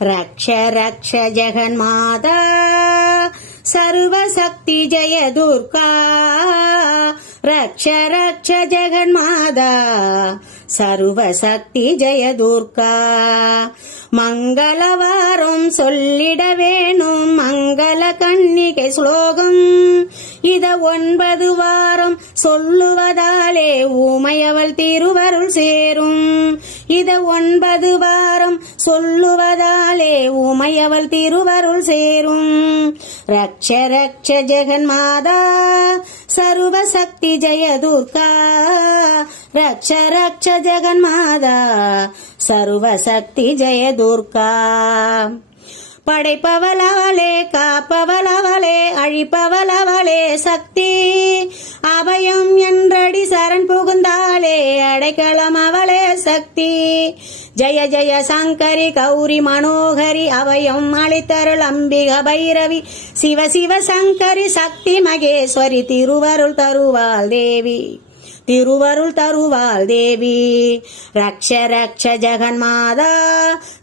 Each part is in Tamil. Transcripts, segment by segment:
रक्ष रक्ष जगन्माता सर्वशक्ति जय दुर्गा रक्ष रक्ष जगन्माता सर्वशक्ति जय दुर्गा மங்களவாரம் சொல்லிட வேணும் மங்கள கன்னிகை ஸ்லோகம் இத 9 வாரம் சொல்லுவதாலே ஊமையவள் திருவருள் சேரும் இத 9 வாரம் சொல்லுவதாலே ஊமையவள் திருவருள் சேரும் ரக்ஷ ரக்ஷ ஜெகன்மாதா சர்வசக்தி ஜெய துர்கா ரக்ஷ ரக்ஷ ஜெகன்மாதா சர்வசக்தி ஜெய துர்கா படைப்பவளவளே காப்பவளவளே அழிப்பவளவளே சக்தி அபயம் என்றடி சரண் புகுந்தாளே அடைக்கலம் அவளே சக்தி ஜய ஜய சங்கரி கௌரி மனோகரி அபயம் அளித்தருள் அம்பிகா பைரவி சிவ சிவ சங்கரி சக்தி மகேஸ்வரி திருவருள் தருவாள் தேவி திருவருள் தருவாள் தேவி ரக்ஷ ரக்ஷ ஜெகன்மாதா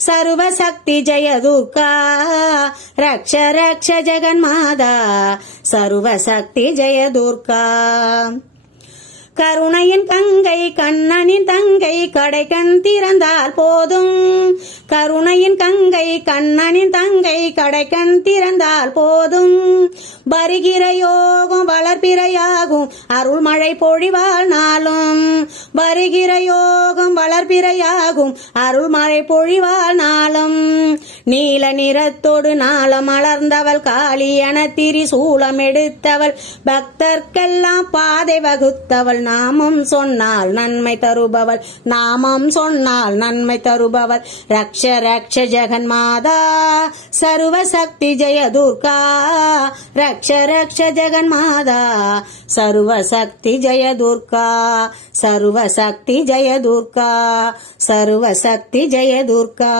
சர்வசக்தி ஜெய துர்கா ரக்ஷ ரக்ஷ ஜெகன்மாதா சர்வசக்தி ஜெய துர்கா கருணையின் கங்கை கண்ணனின் தங்கை கடை கண் திறந்தால் போதும் கருணையின் கங்கை கண்ணனின் தங்கை கடை கண் திறந்தால் போதும் வருகிற யோகம் வளர்பிறையாகும் அருள்மழை பொழிவாள் நாளும் வருகிற யோகம் வளர்பிறையாகும் அருள்மழை பொழிவாள் நாளும் நீல நிறத்தோடு நாளம் மலர்ந்தவள் காளி என திரிசூலம் எடுத்தவள் பக்தர்க்கெல்லாம் பாதை வகுத்தவள் நாமம் சொன்னால் நன்மை தருபவள் நாமம் சொன்னால் நன்மை தருபவள் ரக்ஷ ரக்ஷ ஜெகன்மாதா சர்வசக்தி ஜெய துர்கா ரக்ஷ ரக்ஷ ஜெகன்மாதா சர்வசக்தி ஜெய துர்கா சர்வசக்தி ஜெய துர்கா சர்வசக்தி ஜெய துர்கா